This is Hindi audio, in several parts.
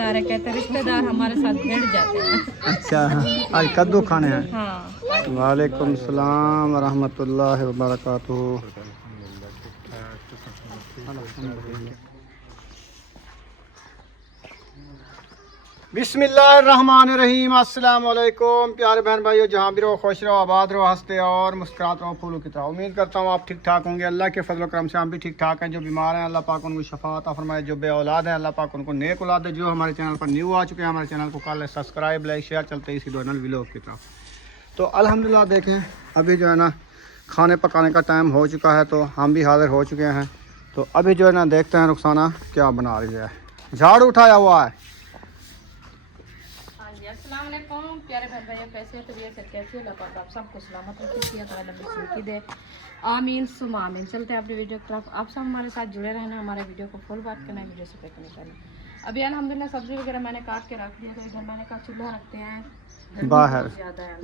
रिश्तेदार है, कहते रिश्तेदार हमारे साथ भिड़ जाते हैं। अच्छा, आज कद्दू खाने हैं। हाँ। वालेकुम सलाम रहमतुल्लाहि व बरकातुहू। बिस्मिल्लाहिर्रहमानिर्रहीम। अस्सलाम वालेकुम प्यारे बहन भाइयों, जहाँ भी रहो खुश रहो, आबाद रहो, हंसते और मुस्कुराते रहो फूलों की तरह। उम्मीद करता हूँ आप ठीक ठाक होंगे। अल्लाह के फजल करम से हम भी ठीक ठाक हैं। जो बीमार हैं अल्लाह पाक उनको शफा अता फरमाए, जो बे औलाद हैं अल्लाह पाक उनको नेक औलाद है। जो हमारे चैनल पर न्यू आ चुके हैं हमारे चैनल को कर लें सब्सक्राइब, लाइक, शेयर। चलते इसी डोनल व्लॉग की तरफ। तो अल्हम्दुलिल्लाह देखें अभी जो है ना खाने पकाने का टाइम हो चुका है, तो हम भी हाजिर हो चुके हैं। तो अभी जो है ना देखते हैं रुखसाना क्या बना रही है। झाड़ू उठाया हुआ है। अस्सलाम वालेकुम प्यारे भाई भैया, कैसे हो? तबीयत से कैसी है? लगा आप सबको सलामत रखिए, लंबी दे आमीन सुम आमीन। चलते हैं अपनी वीडियो की तरफ। आप सब हमारे साथ जुड़े रहना, हमारे वीडियो को फुल बात करना है, वीडियो से पैक नहीं करना। अभी अल्हम्दुलिल्लाह सब्जी वगैरह मैंने काट के रख दिया, तो इधर मैंने कहा चूल्हा रखते हैं। बाहर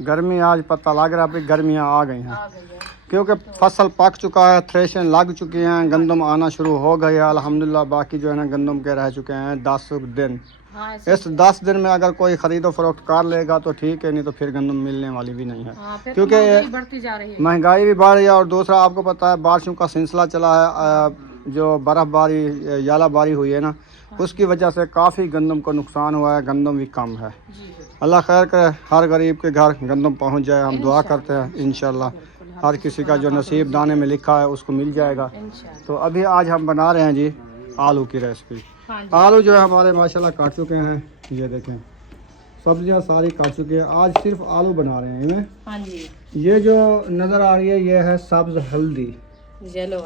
गर्मी आज पता लग रहा है, गर्मियाँ आ गई हैं आ गई है क्योंकि फसल पक चुका है, थ्रेशन लग चुकी हैं, गंदम आना शुरू हो गई है अल्हम्दुलिल्लाह। बाकी जो है ना गंदम के रह चुके हैं 10 दिन। हाँ, इस 10 दिन में अगर कोई ख़रीदो फरोख्त कर लेगा तो ठीक है, नहीं तो फिर गंदम मिलने वाली भी नहीं है। हाँ, क्योंकि महंगाई बढ़ती जा रही है। महंगाई भी बढ़ रही है और दूसरा आपको पता है बारिशों का सिलसिला चला है। जो बर्फ़बारी यालाबारी हुई है ना, उसकी वजह से काफ़ी गंदम को नुकसान हुआ है, गंदम भी कम है। अल्लाह खैर करे, हर गरीब के घर गंदम पहुंच जाए, हम दुआ करते हैं इंशाल्लाह। हर किसी का जो नसीब दाने में लिखा है उसको मिल जाएगा। तो अभी आज हम बना रहे हैं जी आलू की रेसिपी। आलू जो है हमारे माशाल्लाह काट चुके हैं, ये देखें सब्जियां सारी काट चुके हैं। आज सिर्फ आलू बना रहे हैं इनमें। हाँ जी। ये जो नज़र आ रही है ये है सब्ज हल्दी, येलो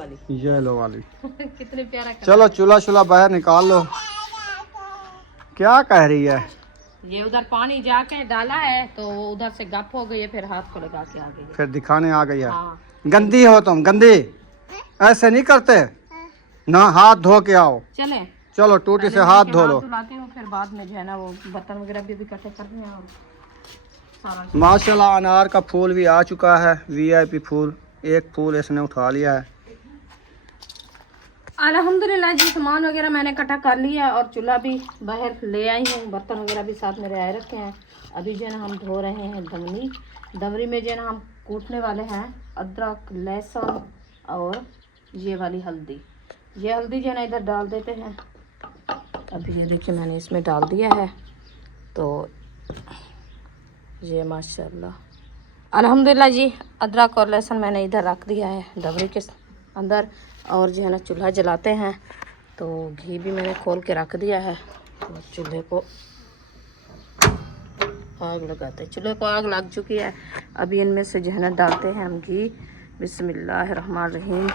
वाली। कितने प्यारा चलो चूल्हा बाहर निकाल लो। क्या कह रही है? ये उधर पानी जाके डाला है तो उधर से गप हो गई है, फिर हाथ को लगा के आ गई है। फिर दिखाने आ गई है। हाँ। गंदी हो तुम, गंदी ऐसे नहीं करते ना, हाथ धो के आओ। चले चलो टूटी से हाथ धो लो। धुलाती हूँ, फिर बाद में जो है ना वो बर्तन वगैरह भी इकट्ठे करने हैं और सारा। माशाल्लाह अनार का फूल भी आ चुका है, वीआईपी फूल। एक फूल इसने उठा लिया है। अल्हम्दुलिल्लाह जी, सामान वगैरह मैंने इकट्ठा कर लिया और चूल्हा भी बाहर ले आई हूँ, बर्तन वगैरह भी साथ में आए रखे हैं। अभी जो है ना हम धो रहे हैं दमरी में जो है ना हम कूटने वाले हैं अदरक, लहसुन और ये वाली हल्दी। ये हल्दी जो है ना इधर डाल देते हैं। अभी ये देखिए मैंने इसमें डाल दिया है, तो ये माशाल्लाह अल्हम्दुलिल्लाह जी अदरक और लहसुन मैंने इधर रख दिया है दबरी के अंदर। और जो है ना चूल्हा जलाते हैं, तो घी भी मैंने खोल के रख दिया है। तो चूल्हे को आग लगाते हैं। चूल्हे को आग लग चुकी है। अभी इनमें से जो है ना डालते हैं हम घी। बिस्मिल्लाहिर्रहमानिर्रहीम।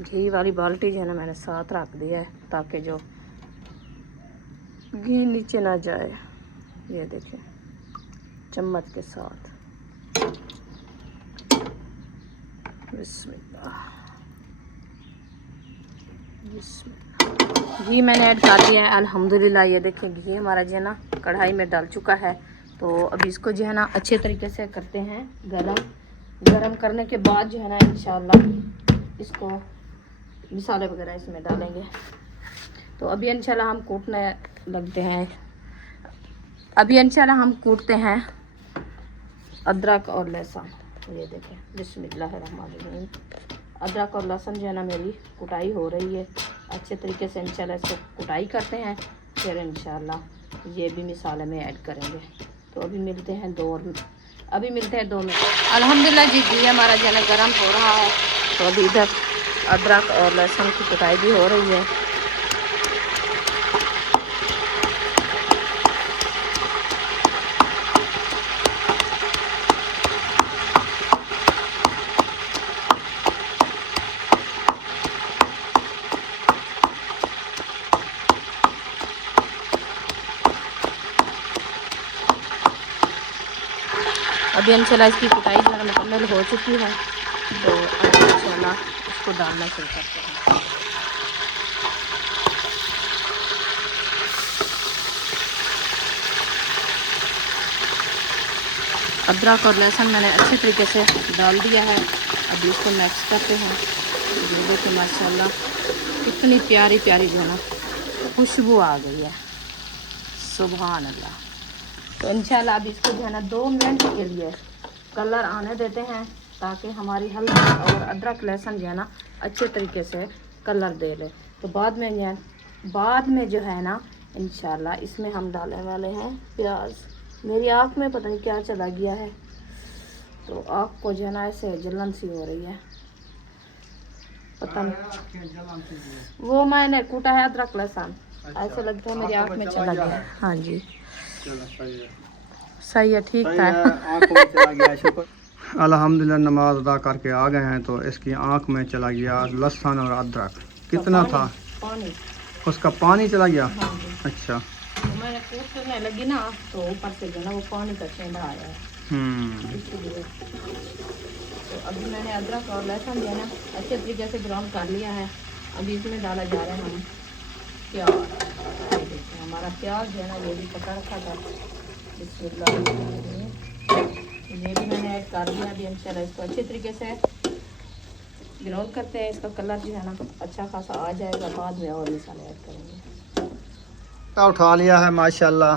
घी वाली बाल्टी जो है ना मैंने साथ रख दिया है ताकि जो घी नीचे ना जाए। ये देखें चम्मच के साथ बिस्मिल्लाह। घी मैंने ऐड कर दिया है अल्हम्दुलिल्लाह। ये देखिए घी हमारा जो है ना कढ़ाई में डाल चुका है। तो अभी इसको जो है ना अच्छे तरीके से करते हैं गरम करने के बाद जो है ना इंशाल्लाह इसको मसाले वगैरह इसमें डालेंगे। तो अभी इंशाल्लाह हम कूटने लगते हैं। अभी इंशाल्लाह हम कूटते हैं अदरक और लहसुन। ये देखें बिस्मिल्लाहिर्रहमानिर्रहीम। अदरक और लहसुन जो है ना मेरी कुटाई हो रही है अच्छे तरीके से। इंशाल्लाह इसको कुटाई करते हैं, फिर इंशाल्लाह ये भी मसाले में ऐड करेंगे। तो अभी मिलते हैं 2 मिनट। अल्हम्दुलिल्लाह जी घी हमारा जो है ना गर्म हो रहा है। तो अभी इधर अदरक और लहसुन की कुटाई भी हो रही है। अभी इंशाल्लाह इसकी कुटाई जो है मुकम्मल हो चुकी है। तो अब इंशाल्लाह इसको डालना शुरू करते हैं। अदरक और लहसुन मैंने अच्छे तरीके से डाल दिया है। अभी इसको मिक्स करते हैं। ये देखिए माशाल्लाह कितनी प्यारी प्यारी जो है ना खुशबू आ गई है। सुभान अल्लाह। तो इंशाल्लाह अब इसको जो है ना 2 मिनट के लिए कलर आने देते हैं, ताकि हमारी हल्दी और अदरक लहसुन जो है ना अच्छे तरीके से कलर दे ले। तो बाद में जो है ना इंशाल्लाह इसमें हम डालने वाले हैं प्याज। मेरी आँख में पता नहीं क्या चला गया है, तो आँख को जो है ना ऐसे जलन सी हो रही है, पता नहीं। वो मैंने कूटा है अदरक लहसुन, ऐसे लगता है मेरी आँख में चला गया है। हाँ जी सही है, ठीक था। अल्हम्दुलिल्लाह नमाज अदा करके आ गए हैं, तो इसकी आंख में चला गया लहसुन और अदरक। कितना था? पानी, उसका पानी चला गया। हाँ जी। अच्छा, तो मैंने कूटने लगी ना, तो ऊपर से जो ना वो पानी का छेंदा आया है, इसलिए। तो अभी मैंने अदरक और लहसुन जो है ना अच्छे तरीके से ब्राउन कर लिया है। अभी इसमें डाला जा रहा है हम प्याज। ये देखिए हमारा प्याज जो है ना ये भी पका रखा था, बिस्मिल्लाह। ये भी मैंने ऐड कर दिया। अभी इंशाल्लाह इसको अच्छे तरीके से ग्राउंड करते हैं। इसका कलर जो है ना अच्छा खासा आ जाएगा, बाद में और मसाले ऐड करेंगे। उठा लिया है माशाल्लाह।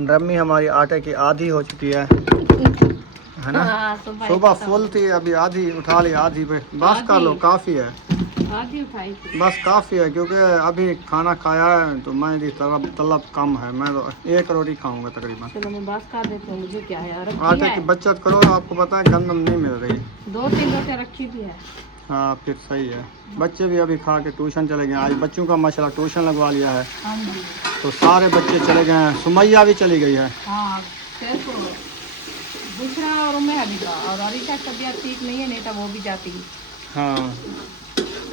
ड्रमी हमारी आटे की आधी हो चुकी है ना। हाँ, सुबह फुल थी, अभी आधी उठा ली। आधी पे बस कर लो, काफ़ी है। आधी उठाई थी, बस काफ़ी है, क्योंकि अभी खाना खाया है तो मैं भी तलब कम है। मैं तो 1 रोटी खाऊंगा तकरीबन। चलो मैं बस कर देती हूँ, मुझे क्या है यार। आटे की बचत करो, आपको पता है गंदम नहीं मिल रही। 2-3 रोटियाँ रखी भी है। हाँ फिर सही है। बच्चे भी अभी खा के ट्यूशन चले गए। आज बच्चों का माशाल्लाह ट्यूशन लगवा लिया है, हाँ जी। तो सारे बच्चे चले गए हैं। सुमैया भी चली गई है। हाँ फिर तो दूसरा और मैं अभी का और अरीशा की तबीयत ठीक नहीं है, नहीं तो वो भी जाती। हाँ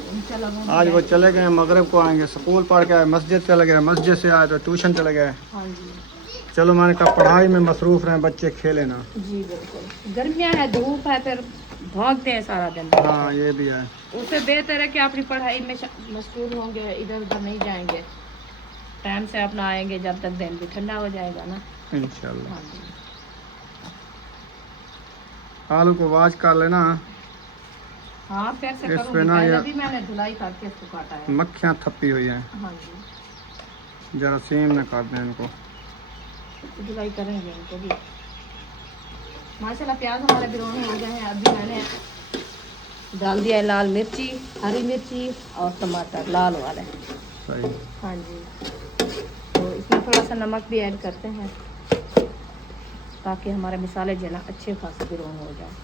इंशाल्लाह आज वो चले गए, मगरिब को आएंगे। स्कूल पढ़ के आए, मस्जिद चले गए, मस्जिद से आए तो ट्यूशन चले गए। हाँ जी। चलो मैंने कहा पढ़ाई में मसरूफ रहें, बच्चे खेले ना। जी बिल्कुल, गर्मियाँ है, धूप है, फिर भागते हैं सारा दिन। हाँ ये भी है। उससे बेहतर है कि अपनी पढ़ाई में मशगूल होंगे, इधर उधर नहीं जाएंगे, टाइम से अपना आएंगे जब तक दिन भी ठंडा हो जाएगा ना इंशाल्लाह। हाँ जी। आलू को वाश कर लेना। हाँ फिर से इस करूँगी, पे ना पहले ये भी मैंने धुलाई करके इसको काटा है। मक्खियाँ थप्पी हुई हैं, हाँ जी, जरासीम न काट दें इनको। धुलाई करेंगे इनको भी। माशाल्लाह प्याज हमारे ब्राउन हो गए हैं। अभी मैंने डाल दिया है लाल मिर्ची, हरी मिर्ची और टमाटर लाल वाले। सही। हाँ जी। तो इसमें थोड़ा सा नमक भी ऐड करते हैं, ताकि हमारे मसाले जो है ना अच्छे खासे ब्राउन हो जाए।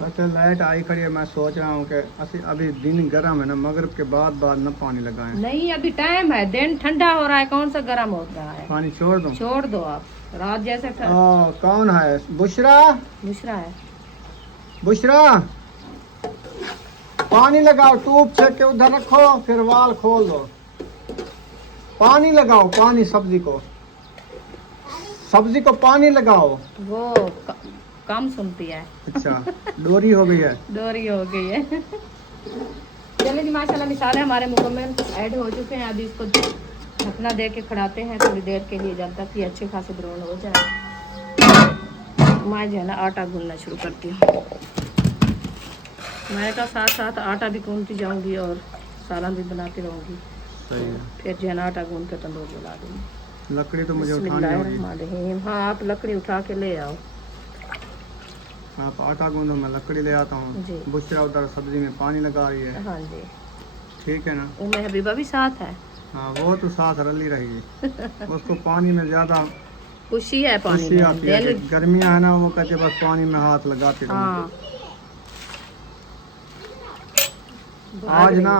वैसे लाइट आई खड़ी है, मैं सोच रहा हूँ कि अभी दिन गर्म है ना, मगरिब के बाद न पानी लगाएं। नहीं अभी टाइम है, दिन ठंडा हो रहा है, कौन सा गर्म हो रहा है। पानी छोड़ दूँ? छोड़ दो आप, रात जैसे कौन है? बुशरा, दूसरा है। बुशरा पानी लगाओ, ट्यूब छेक के उधर रखो, फिर वाल खोल दो। पानी लगाओ, पानी सब्जी को पानी लगाओ। वो कम सुनती है। अच्छा डोरी हो गई है। डोरी हो गई है। चलिए जी माशाल्लाह मसाले हमारे मुकम्मल ऐड हो चुके हैं। अभी इसको ढकना दे के खड़ाते हैं थोड़ी देर के लिए, जब तक ये अच्छे खासे ब्राउन हो जाए। मैं जो है ना आटा गूंदना शुरू करती हूँ। मैं का साथ साथ आटा भी गूंदती जाऊंगी और सालन भी बनाती रहूंगी। सही है। फिर जो है ना आटा गूंद के तंदूर जला दूंगी। लकड़ी तो मुझे उठानी होगी। बिस्मिल्लाहिर्रहमानिर्रहीम। हाँ आप लकड़ी उठा के ले आओ। आप आटा गूंदो, मैं लकड़ी ले आता हूँ। जी। बुशरा उधर सब्जी में पानी लगा रही है। हाँ जी, ठीक है ना। उम्मे हबीबा भी साथ है। हाँ वो तो साथ रली रहेगी। उसको पानी में ज्यादा खुशी है, पानी खुशी में आती है। दिल। गर्मियाँ है ना, वो कहते बस पानी में हाथ लगाते रहो। हाँ आज ना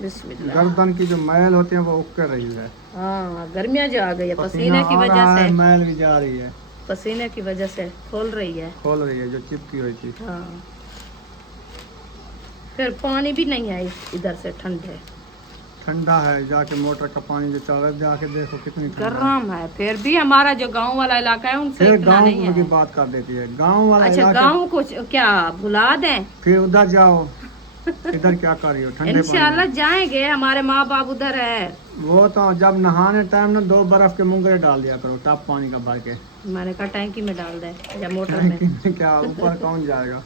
बिस्मिल्लाह। गर्दन की जो मैल होती है वो उकर रही है। हाँ गर्मियाँ जो आ गई है, पसीने पसीना की आ वजह रहा है, से, मैल भी जा रही है। पसीने की वजह से खोल रही है। खोल रही है जो चिपकी हुई थी। हाँ फिर पानी भी नहीं है इधर से, ठंडे ठंडा है, जाके मोटर का पानी जो चल रहा है, जाके देखो कितनी ठंडा है। गर्म है। फिर भी हमारा जो गांव वाला इलाका है उनसे फिर इतना गाँव नहीं की है। बात कर देती है। गाँव वाला अच्छा इलाका, गांव को क्या भुला दें? फिर उधर जाओ। इधर क्या कर रही हो? ठंडे इंशाल्लाह पानी जाएंगे, हमारे माँ बाप उधर है। वो तो जब नहाने टाइम ना 2 बर्फ के मुंगरे डाल दिया करो, टप पानी का भर के। मैंने कहा टैंकी में डाल दे या मोटर में। टंकी में क्या ऊपर कौन जाएगा?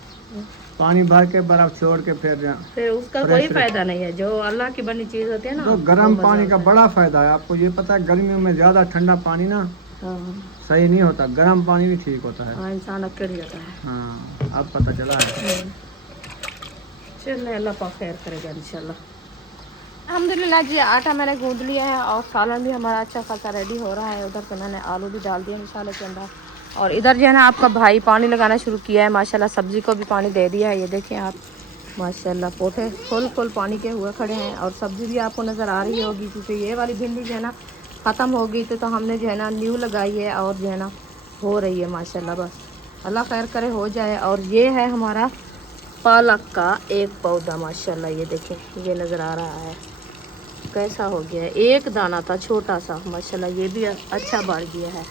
पानी भर के बर्फ छोड़ के फिर उसका फ्रेश कोई फायदा नहीं है। जो अल्लाह की बनी चीज होती है ना, तो वो गर्म मजा पानी का आता है। बड़ा फायदा है। आपको ये पता है गर्मियों में ज्यादा ठंडा पानी ना हाँ सही नहीं होता, गर्म पानी भी ठीक होता है। हाँ, इंसान अकड़ जाता है। हाँ अब पता चला है। चल अल्लाह पाक खैर करेगा इंशाल्लाह। अल्हम्दुलिल्लाह जी, आटा मैंने गूंद लिया है और सालन भी हमारा अच्छा खासा रेडी हो रहा है। उधर पे मैंने आलू भी डाल दिए मसाले के अंदर, और इधर जो है ना आपका भाई पानी लगाना शुरू किया है माशाल्लाह। सब्जी को भी पानी दे दिया है, ये देखें आप माशाल्लाह। पोटे फुल पानी के हुए खड़े हैं, और सब्जी भी आपको नज़र आ रही होगी, क्योंकि ये वाली भिंडी जो है ना ख़त्म हो गई तो हमने जो है ना न्यू लगाई है, और जो है ना हो रही है माशाल्लाह। बस अल्लाह खैर करे हो जाए। और ये है हमारा पालक का एक पौधा माशाल्लाह, ये देखें ये नज़र आ रहा है कैसा हो गया है। एक दाना था छोटा सा माशाल्लाह, ये भी अच्छा बढ़ गया है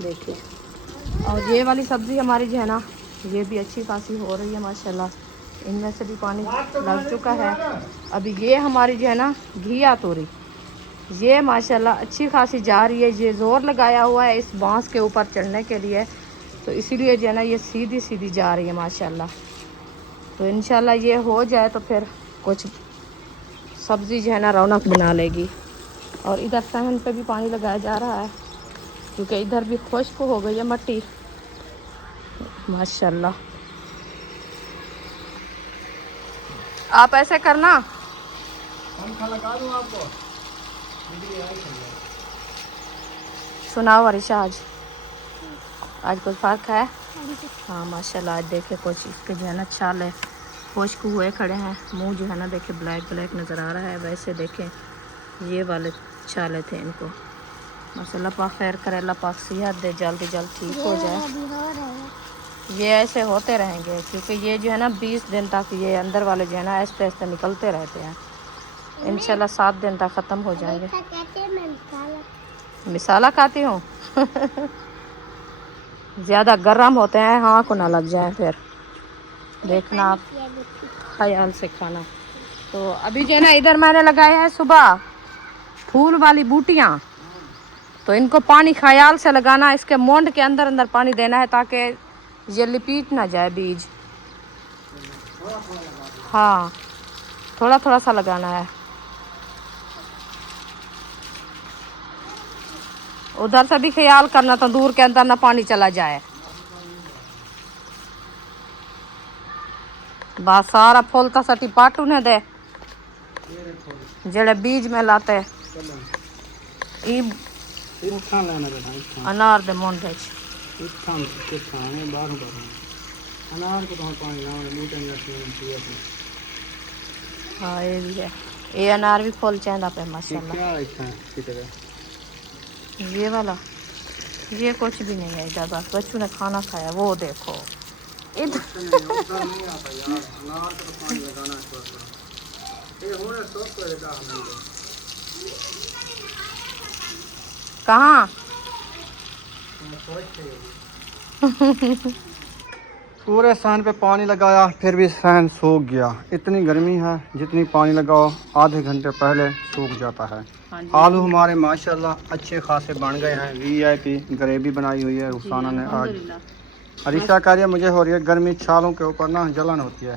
देखिए। और ये वाली सब्ज़ी हमारी जो है ना ये भी अच्छी खासी हो रही है माशाल्लाह। इनमें से भी पानी लग चुका है। अभी ये हमारी जो है ना घिया तोरी, ये माशाल्लाह अच्छी खासी जा रही है। ये ज़ोर लगाया हुआ है इस बांस के ऊपर चढ़ने के लिए, तो इसीलिए जो है ना ये सीधी सीधी जा रही है माशाल्लाह। तो इंशाल्लाह ये हो जाए तो फिर कुछ सब्ज़ी जो है ना रौनक बना लेगी। और इधर सहन पे भी पानी लगाया जा रहा है, क्योंकि इधर भी खुश्क हो गई है मट्टी माशाल्लाह। आप ऐसे करना, पंखा लगा दूं आपको। सुनाओ अरिशा, आज कुछ फ़र्क है? हाँ माशाल्लाह, आज देखे कुछ इसके जो है ना छाले खुश्क हुए खड़े हैं। मुंह जो है ना देखे ब्लैक नज़र आ रहा है। वैसे देखें ये वाले छाले थे इनको। माशाल्लाह पाक खैर करे, अल्लाह पाक सेहत दे, जल्द ठीक हो जाए। ये ऐसे होते रहेंगे, क्योंकि ये जो है ना 20 दिन तक ये अंदर वाले जो है ना आहिस्ते आहिस्ते निकलते रहते हैं। इंशाल्लाह 7 दिन तक ख़त्म हो जाएंगे। मिसाला खाती हूँ ज़्यादा गर्म होते हैं, हाँ को ना लग जाए, फिर देखना आप ख्याल से खाना। तो अभी जो है ना इधर मैंने लगाया है सुबह फूल वाली बूटियाँ, तो इनको पानी ख्याल से लगाना। इसके मोंड के अंदर अंदर पानी देना है, ताकि ये लिपट ना जाए बीज। हाँ थोड़ा थोड़ा सा लगाना है। उधर से भी ख्याल करना, तंदूर के अंदर ना पानी चला जाए। बस सारा फूलता सटी पाटू ने दे जेड़े बीज में लाते अनार दे मोंडे हाँ ये भी है। ये अनार भी फूल चाहता पे माशाल्लाह। ये वाला ये कुछ भी नहीं है इधर, बस बच्चों ने खाना खाया वो देखो इधर कहाँ पूरे सहन पे पानी लगाया, फिर भी सहन सूख गया। इतनी गर्मी है, जितनी पानी लगाओ आधे घंटे पहले सूख जाता है। हाँ आलू हमारे माशाल्लाह अच्छे खासे बन गए हैं। वीआईपी ग्रेवी बनाई हुई है रुखसाना ने आज। अरिशा कह रही है मुझे हो रही है गर्मी, छालों के ऊपर ना जलन होती है,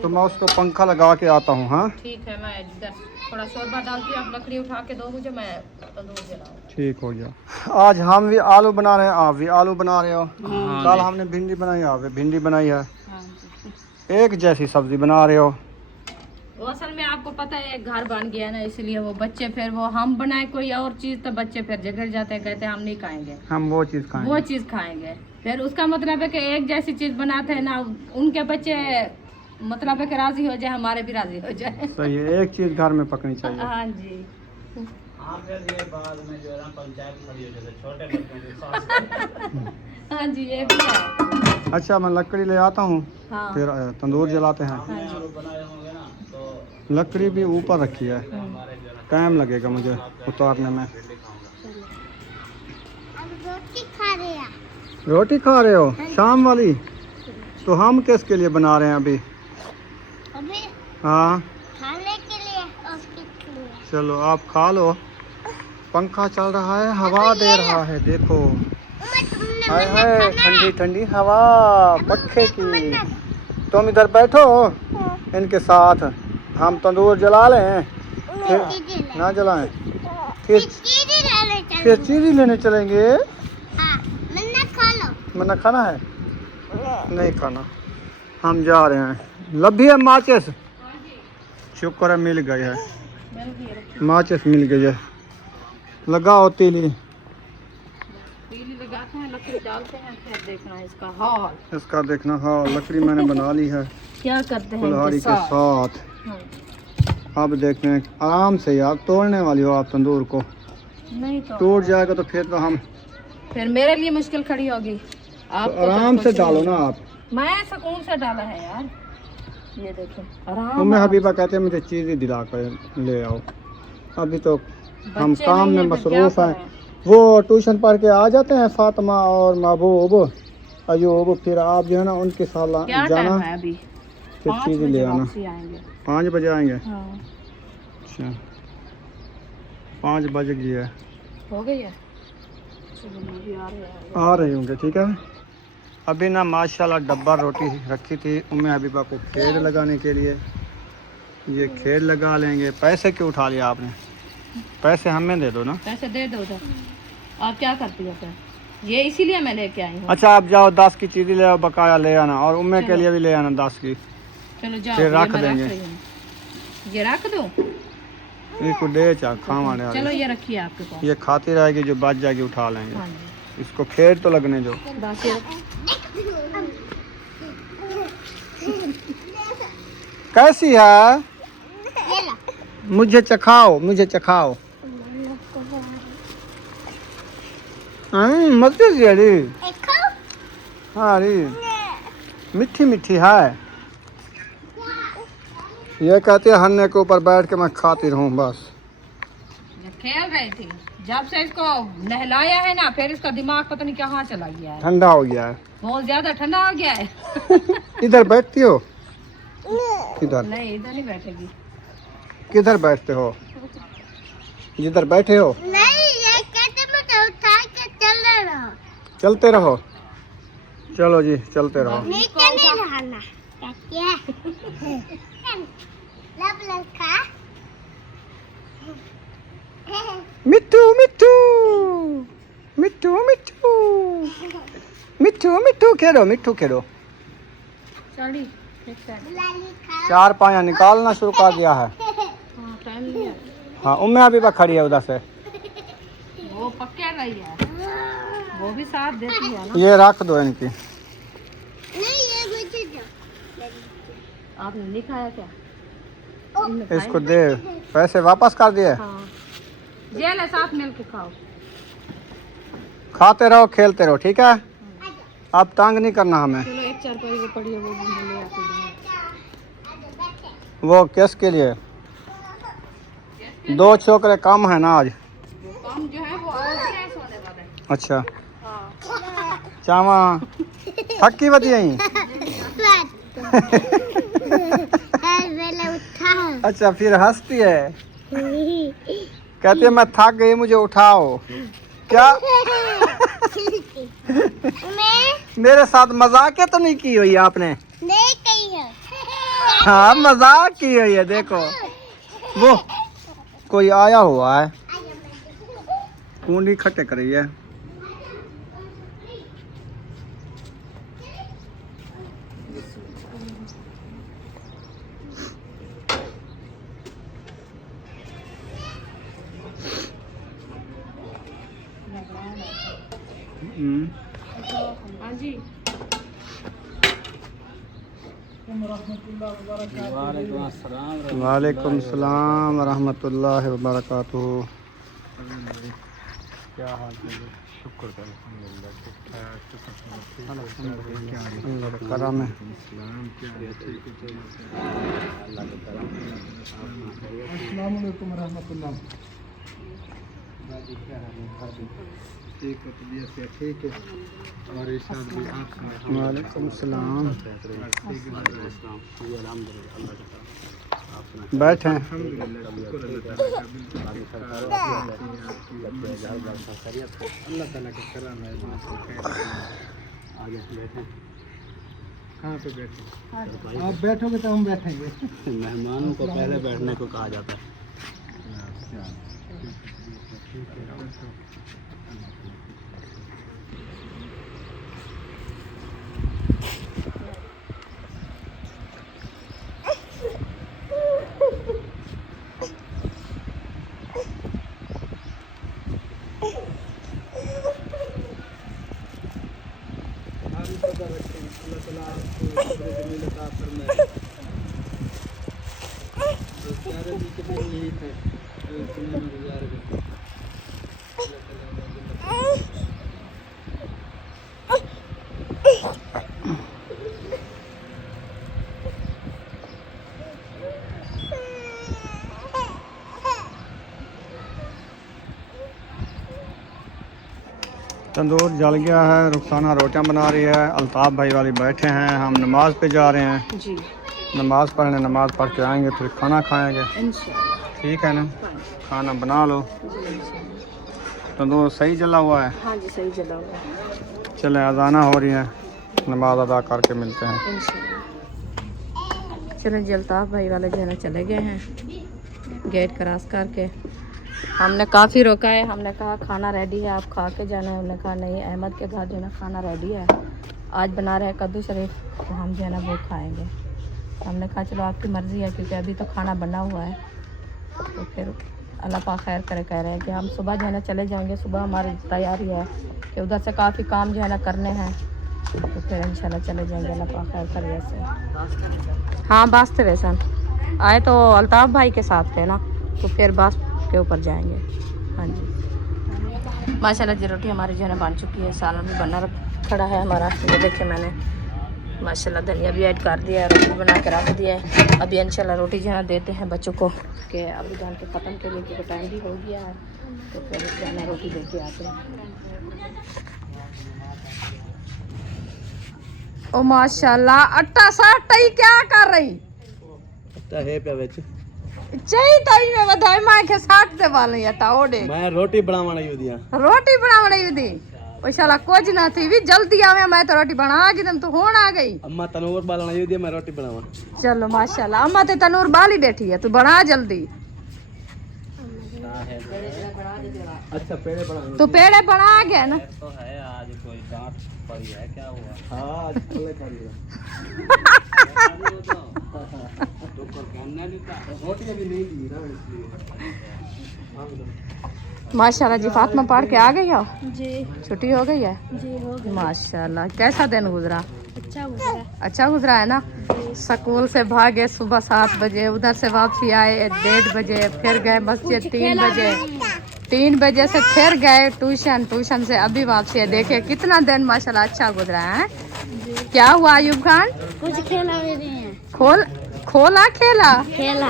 तो मैं उसको पंखा लगा के आता हूँ। हाँ ठीक है, मैं इधर थोड़ा शोरबा डालती हूँ, आप लकड़ी उठा के दो मुझे, मैं तंदूर जलाऊं। ठीक हो गया। आज हम भी आलू बना रहे हैं, आप भी आलू बना रहे हो। कल हमने भिंडी बनाई, आप भी भिंडी बनाई है। एक जैसी सब्जी बना रहे हो। वो असल में आपको पता है एक घर बन गया ना, इसलिए वो बच्चे फिर वो हम बनाए कोई और चीज तो बच्चे फिर झगड़ जाते हैं, कहते हैं हम नहीं खाएंगे, हम वो चीज़ खाएंगे, वो चीज खाएंगे। फिर उसका मतलब है कि एक जैसी चीज बनाते हैं ना, उनके बच्चे मतलब है कि राजी हो जाए, हमारे भी राजी हो जाए। सही है, एक चीज़ घर में पकनी चाहिए। हाँ जी हाँ जी ये भी है। अच्छा मैं लकड़ी ले आता हूँ, हाँ फिर तंदूर जलाते हैं। लकड़ी भी ऊपर रखी है, टाइम लगेगा मुझे उतारने में। रोटी खा रहे हो शाम वाली? तो हम किसके लिए बना रहे हैं अभी? हाँ खाने के लिए और किसके लिए? चलो आप खा लो। पंखा चल रहा है, हवा दे रहा है, देखो हाय हाय ठंडी ठंडी हवा पक्खे की। तुम इधर बैठो इनके साथ, हम तंदूर जला लें, फिर ना जलाएं, फिर चीज़ी लेने चलेंगे। मन्ना खाना है? नहीं खाना। हम जा रहे हैं। लभी है माचिस? शुक्र है मिल गई है, माचिस मिल गई है। लगाओ तीली लगाते हैं, लकड़ी डालते हैं, फिर देखना है इसका हाल। इसका देखना। हाँ लकड़ी मैंने बना ली है क्या करते हैं कुल्हाड़ी के साथ। अब देखते हैं आराम से यार, तोड़ने वाली हो आप तंदूर को, नहीं तो टूट जाएगा तो फिर मेरे लिए मुश्किल खड़ी होगी। आप तो आराम से डालो ना आप। मैं सुकून से डाला है यार, ये देखो आराम। उम्मे हबीबा कहते हैं मुझे चीज़ ही दिला कर ले आओ। अभी तो हम काम में मसरूफ हैं। वो ट्यूशन पढ़ के आ जाते हैं फातिमा और महबूब अयूब, फिर आप जो है ना उनके साथ जाना, अभी फिर चीज़ ले आना। 5 बजे आएंगे? हाँ। अच्छा 5 बज गई है, हो गई है। आ रहे होंगे। ठीक है। अभी ना माशाल्लाह डब्बा रोटी रखी थी उम्मे हबीबा को खेल लगाने के लिए। ये खेल लगा लेंगे। पैसे क्यों उठा लिया आपने? पैसे हमें दे दो ना। पैसे दे दो उधर। आप क्या करती हो फिर? ये इसीलिए मैं लेके आई हूँ। अच्छा आप जाओ 10 की चीज़ें ले आओ, बकाया ले आना, और उम्मे के लिए भी ले आना 10 की। चलो जाओ, फिर रख देंगे। ये रख दो। इसको दे चा खाने। चलो ये रखिए आपके पास। ये खाती रहेगी, जो बच जाएगी उठा लेंगे। हाँ जी। इसको खेल तो लगने दो। कैसी है? मुझे चखाओ, मुझे चखाओ। मत अरे हाँ अरे मीठी मीठी है। ये कहती है हन्ने के ऊपर बैठ के मैं खाती रहूं बस। खेल रही थी, जब से इसको नहलाया है ना, फिर इसका दिमाग पता नहीं कहाँ चला गया है। ठंडा हो गया है, बहुत ज्यादा ठंडा हो गया है। इधर बैठती हो? इधर नहीं, इधर नहीं बैठेगी। किधर बैठते हो? जिधर बैठे हो। नहीं, ये कहते मुझे उठा के चल रहा। चलते रहो। चलो जी चलते रहो। नीचे नहीं रहना। क्या लब लड़का मिट्टू मिट्टू मिट्टू मिट्टू मिट्टू मिट्टू खेलो, मिट्टू खेलो। चली ठीक है। 4 पाया निकालना शुरू कर दिया है। हाँ, टाइम लिया। हाँ उम्मे अभी बा खड़ी है उधर से। वो पक्के रही है, वो भी साथ देती है ना। ये रख दो इनकी। नहीं, ये मुझे दो। आपने नहीं खाया क्या? इसको दे, पैसे वापस कर दिए। हाँ, ये ले साथ मिल के खाओ। खाते रहो खेलते रहो, ठीक है। अब तंग नहीं करना हमें। चलो एक चारपाई वो पड़ी है, वो भी ले आते हैं। वो किसके लिए? 2 छोकरे कम है ना आज। वो काम जो है वो और भी है सोने वाला है। अच्छा हाँ। चावा थकी बती आई। अच्छा फिर हंसती है, कहती है मैं थक गई मुझे उठाओ। क्या मेरे साथ मजाक तो नहीं की हुई आपने? नहीं कही है। हाँ मजाक की हुई है। देखो वो कोई आया हुआ है, कुंडी खटे कर रही है। हाँ जी। वालेकुम सलाम रहमतुल्लाहि व बरकातुहू। क्या हाल है? शुक्र अल्लाह का करम है। अस्सलाम वालेकुम रहमतुल्लाह। ठीक है, तबीयत से ठीक है। और इरशाद भी आप। वालेकुम सलाम। बैठे अल्लाह ताला का करम है। आगे बैठे। कहाँ पे बैठे? आप बैठोगे तो हम बैठेंगे। मेहमानों को पहले बैठने को कहा जाता है। तंदूर जल गया है, रुखसाना रोटियां बना रही है, अल्ताफ़ भाई वाली बैठे हैं, हम नमाज पे जा रहे हैं। जी नमाज पढ़ने, नमाज पढ़ के आएंगे फिर खाना खाएंगे। इंशाल्लाह। ठीक है ना, खाना बना लो। तंदूर सही जला हुआ है? हाँ जी सही जला हुआ है। चले अजाना हो रही है, नमाज अदा करके मिलते हैं। इंशाल्लाह। चलें जी, अल्ताफ़ भाई वाले जो है ना चले गए हैं गेट क्रॉस करके। हमने काफ़ी रोका है, हमने कहा खाना रेडी है, आप खा के जाना है। उन्होंने कहा नहीं, अहमद के घर जो है ना खाना रेडी है, आज बना रहे हैं कद्दू शरीफ, तो हम जो है ना वो खाएंगे। हमने कहा चलो आपकी मर्ज़ी है, क्योंकि अभी तो खाना बना हुआ है। तो फिर अल्लाह पाक खैर करे, कह रहे हैं कि हम सुबह जो है ना चले जाएंगे। सुबह हमारी तैयारी है कि उधर से काफ़ी काम जो है ना करने हैं, तो फिर इंशाल्लाह चले जाएंगे। अल्लाह पाक खैर करे वैसे। हाँ बस थे वैसा आए तो अल्ताफ़ भाई के साथ थे ना, तो फिर बस के ऊपर जाएंगे। हाँ जी माशाल्लाह जी, रोटी हमारी जो है ना बन चुकी है, सालन भी बना खड़ा है हमारा। ये देखिए मैंने माशाल्लाह धनिया भी ऐड कर दिया है, रोटी बना के रख दिया है। अभी इंशाल्लाह रोटी जो है ना देते हैं बच्चों को, कि अभी जान के ख़त्म के लिए, क्योंकि टाइम भी हो गया है, तो फिर जो है ना रोटी दे के आते हैं। ओ माशाल्लाह, अट्टा साटा ही क्या कर रही है पे बेच चाहिए ताई में बधाई मां के साथ दे वाले अटा ओडे मैं रोटी बनावण आई दिया। रोटी बनावण आई दी ओ शाला कुछ ना थी भी जल्दी आवे, मैं तो रोटी बना के तुम तो होण आ गई। अम्मा तनूर बालन आई दिया, मैं रोटी बनावा। चलो माशाल्लाह, अम्मा ते तनूर बाली बैठी है, तू बना जल्दी। अच्छा पेड़े बना तू पेड़े बना गया ना, तो है आज कोई डांट पड़ी है क्या हुआ? हां आज खुले खा लिया। तो कर करना नहीं था, रोटी अभी नहीं दी ना इसलिए। माशाल्लाह जी। फातिमा पढ़ के आ गई हो जी छुट्टी हो गई है जी हो गया। माशाल्लाह। कैसा दिन गुजरा? अच्छा गुजरा। अच्छा गुजरा है ना। स्कूल से भागे सुबह 7 बजे, उधर से वापसी आए 1:30 बजे, फिर गए मस्जिद 3 बजे, 3 बजे से फिर गए ट्यूशन, ट्यूशन से अभी वापसी है। देखिए कितना दिन माशाल्लाह अच्छा गुजरा है। क्या हुआ अयूब खान? कुछ खेला भी नहीं है। खोला खेला खेला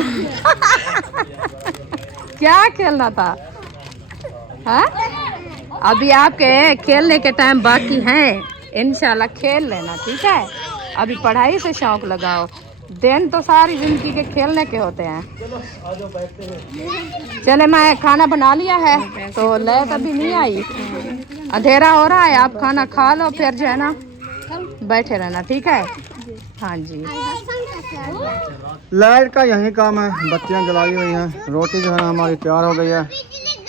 क्या खेलना था? हाँ अभी आपके खेलने के टाइम बाकी हैं, इंशाल्लाह खेल लेना, ठीक है। अभी पढ़ाई से शौक लगाओ, दिन तो सारी जिंदगी के खेलने के होते हैं। चले मैं खाना बना लिया है, तो लाइट अभी नहीं आई, अंधेरा हो रहा है, आप खाना खा लो, फिर जो है ना बैठे रहना, ठीक है। हाँ जी लाइट का यही काम है, बत्तियां जलाई हुई हैं, रोटी जो है ना हमारी तैयार हो गई है।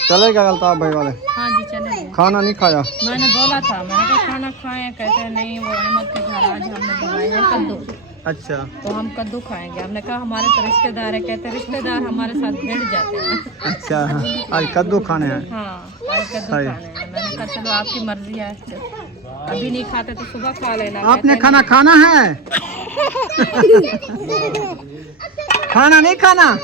चलेगा अल्ताफ भाई वाले? हाँ जी चलेंगे। खाना नहीं खाया? मैंने बोला था, मैंने कहा खाना खाएं, कहते हैं नहीं वो अहमद के घर आज हमने बनाए हैं कद्दू, अच्छा तो हम कद्दू खाएंगे। हमने कहा हमारे तो रिश्तेदार है, कहते हैं रिश्तेदार हमारे साथ भिड़ जाते हैं। अच्छा आज कद्दू खाने हैं? हाँ आज कद्दू खाने हैं। मैंने कहा चलो आपकी मर्जी है, अभी नहीं खाते तो सुबह खा लेना। आपने खाना खाना है? खाना नहीं खाना?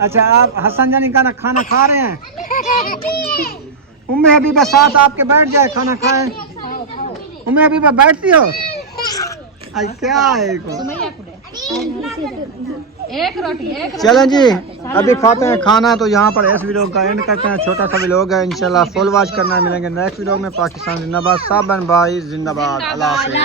अच्छा आप हसन जानी का खाना खा रहे हैं? उम्मे हबीबा साथ आपके बैठ जाए खाना खाए। उम्मे हबीबा बैठती हो? आज क्या है एक रोटी चलो जी अभी खाते हैं खाना। तो यहाँ पर इस वीडियो का एंड करते हैं, छोटा सा वीडियो है, इंशाल्लाह फुल वॉच करना है। मिलेंगे नेक्स्ट वीडियो में। पाकिस्तान जिंदाबाद, साबन भाई जिंदाबाद, अल्लाह हाफिज़।